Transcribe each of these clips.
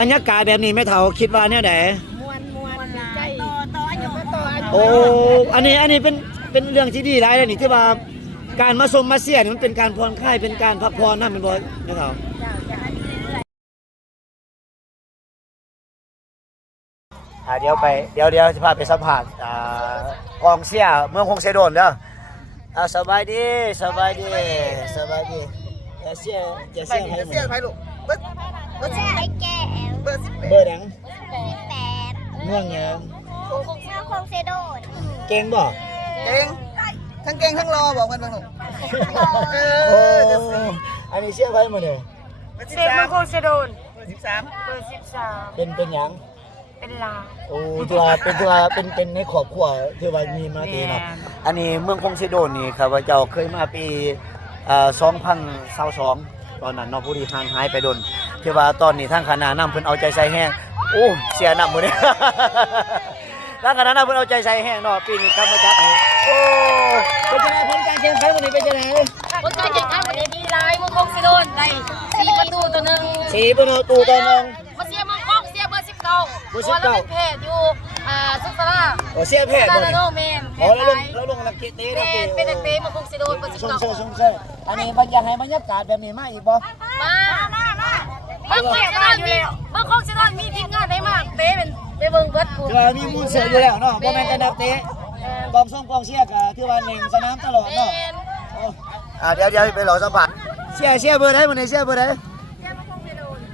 บรรยากาศแบบนี้ไม่เท่าคิดว่าเนี่ยไหนมวนใจต่ออายุโอ้อันนี้เป็นเรื่องที่ดีหลายเลยนี่ที่ว่าการมาชมมาเสียนี่มันเป็นการผ่อนคลายเป็นการพักผ่อนนั่นเป็นบ่ไม่เท่าเดี๋ยวจะพาไปสัมผัสกองเสียเมืองคงเซโดนเด้อสบายดีเสียไผลูกเบอร์ไอ้แก่เบอร์หยัง18เมืองหยังคงเซโดนเก่งบ่ เก่งทั้งเก่งทั้งรอบอกกันบ้างหนูโอ้อันนี้เสียไผหมดเลย เซโดนคงเซโดนเบอร์13เป็นหยังเป็นลาโอ้เป็นในครอบครัวที่ว่ามีมาตีเนาะอันนี้เมืองคงเซโดนนี่ครับว่าเจ้าเคยมาปี2022ตอนนั้นเนาะผู้ที่ห่างหายไปโดนที่ว่าตอนนี้ทางคณะนำเพิ่นเอาใจใส่แห้งโอ้เสียนำหมดเลยทางคณะนำเพิ่นเอาใจใส่แห้งเนาะปีนี้กลับมาจัดโอ้เป็นจังได๋ผลการแข่งขันวันนี้เป็นจังได๋ผลการแข่งขันวันนี้ดีหลายเมืองคงเซโดนได้4 ประตูต่อ1 4 ประตูต่อ1มาเสียเมืองคงเสียเบอร์19เป็นเพจอยู่สุสราโอ้เสียเพจบ่โนเมนอ๋อแล้วลงนักเตะนักเตะเป็นนักเตะเมืองคงเซโดนเบอร์19อันนี้บรรยากาศบรรยากาศแบบนี้มาอีกบ่มาเมืองคงเซโดนมีทีมงานได้มากเตะเป็นไปเบิ่งเบิดกูคือมีมูลเสืออยู่แล้วเนาะบ่แม่นแต่นักเตะกองเชียร์ก็ถือว่า1สนามตลอดเนาะเดี๋ยวไปรอสัมภาษณ์เชียร์เบอร์ใดมื้อนี้เชียร์เบอร์ใด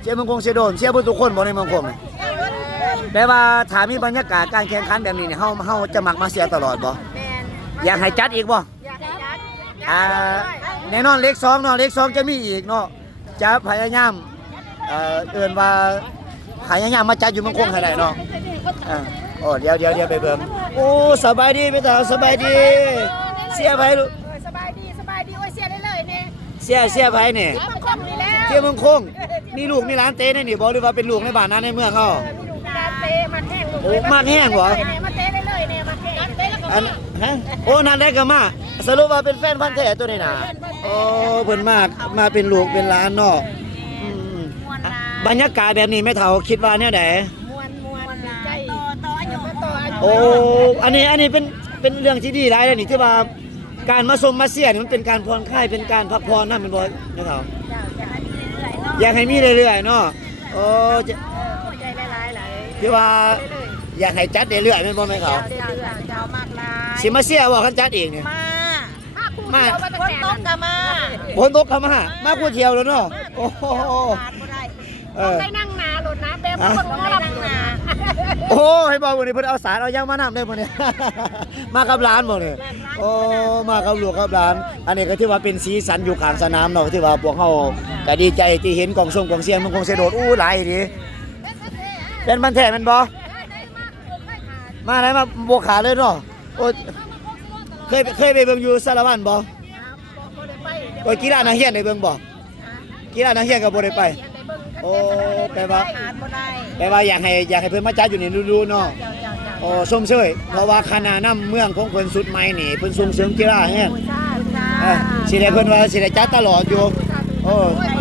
เชียร์เมืองคงเซโดนเชียร์เบอร์ทุกคนบ่ในเมืองคงแปลว่าถ้ามีบรรยากาศการแข่งขันแบบนี้เนี่ยเฮาจะมักมาเชียร์ตลอดบ่อยากให้จัดอีกบ่แน่นอนเลข2เนาะเลข2จะมีอีกเนาะจะพยายามเอิ้นว่าพยายามมาจัดอยู่เมืองคงให้ได้เนาะโอ้เดี๋ยวไปเบิ่งโอ้สบายดีพี่ตาสบายดีเสียไผลูกสบายดีโอ้ยเสียได้เลยเนี่ยเสียไผนี่เมืองคงนี่แล้วเที่ยวเมืองคงมีลูกมีหลานเตะนี่บ่หรือว่าเป็นลูกในบ้านนั้นในเมืองเฮาเตะมันแห้งลูกโอ้มันแห้งบ่มาเตะได้เลยเนี่ยมาเตะแล้วก็ฮะโอ้นั่นได้ก็มาสรุปว่าเป็นแฟนพันธุ์แท้ตัวนี้น่ะโอ้เพิ่นมาเป็นลูกเป็นหลานเนาะบรรยากาศแบบนี้ไม่เท่าคิดว่าแนวใดมวนใจต่ออายุโอ้อันนี้เป็นเรื่องที่ดีหลายเลยนี่ที่ว่าการมาชมมาเสียนี่มันเป็นการผ่อนคลายเป็นการพักผ่อนนั่นเป็นบ่ไม่เท่าอยากให้มีเรื่อยๆเนาะโอ้ใจหลายที่ว่าอยากให้จัดเรื่อยๆแม่นบ่แม่เขาเจ้ามากลายสิมาเสียบ่คันจัดเองนี่มาคนตกก็มาคนตกก็มากูเที่ยวแล้วเนาะโอ้โหไปนั่งหนาโหลดนะแบบคนก็นั่งหนาโอ้ให้บอกวันนี้เพิ่นเอาสารเอาย่างมานำได้บ่เนี่ยมากับร้านบ่เนี่ยโอ้มากับลูกกับร้านอันนี้ก็ถือว่าเป็นสีสันอยู่ข้างสนามเนาะที่ว่าพวกเฮาก็ดีใจที่เห็นกองเสียงมันคงเสโดดหลายดีเป็นมันแท้แม่นบ่มาไหนมาบวกขาเลยเนาะโอ้เคยไปเบิ่งอยู่สารวัตรบ่โอ้กีฬานักเรียนได้เบิ่งบ่กีฬานักเรียนก็บ่ได้ไปโอ้แปลว่าอยากให้เพิ่นมาจัดอยู่นี่รู้ๆเนาะโอ้ชมเชยเพราะว่าคณะนำเมืองของเพิ่นสุดใหม่นี่เพิ่นส่งเสริมกีฬาแฮงสิได้เพิ่นว่าสิได้จัดตลอดอยู่โอ้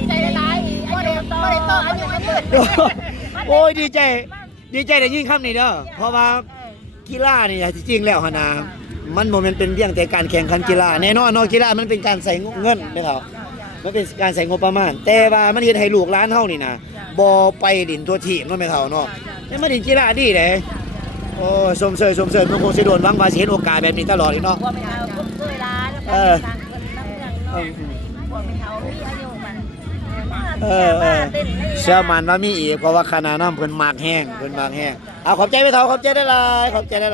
ใจหลายบ่ได้ต่ออายุโอ้ยดีใจได้ยินคำนี้เด้อเพราะว่ากีฬานี่จริงๆแล้วหั่นน่ะมันบ่แม่นเป็นเพียงแต่การแข่งขันกีฬาแน่นอนเนาะกีฬามันเป็นการใส่เงินเด้อครับมันเป็นการใส่งบประมาณแต่ว่ามันเฮ็ดให้ลูกหลานเฮานี่นะบ่ไปดินทั่วทีมเนาะแม่เฒ่าเนาะแต่มาดินกีฬาดีเด้โอ้สมเสยมันคงสิโดนหวังว่าสิเห็นโอกาสแบบนี้ตลอดอีกเนาะบ่แม่นเอาเคยร้านแล้วก็ต่างคนน้ำเมืองเนาะบ่แม่นเอามีอายุมันเชื่อมันว่ามีอีกเพราะว่าคณะนำเพิ่นมากแห้งเอาขอบใจแม่เฒ่าขอบใจได้หลายขอบใจเด้อ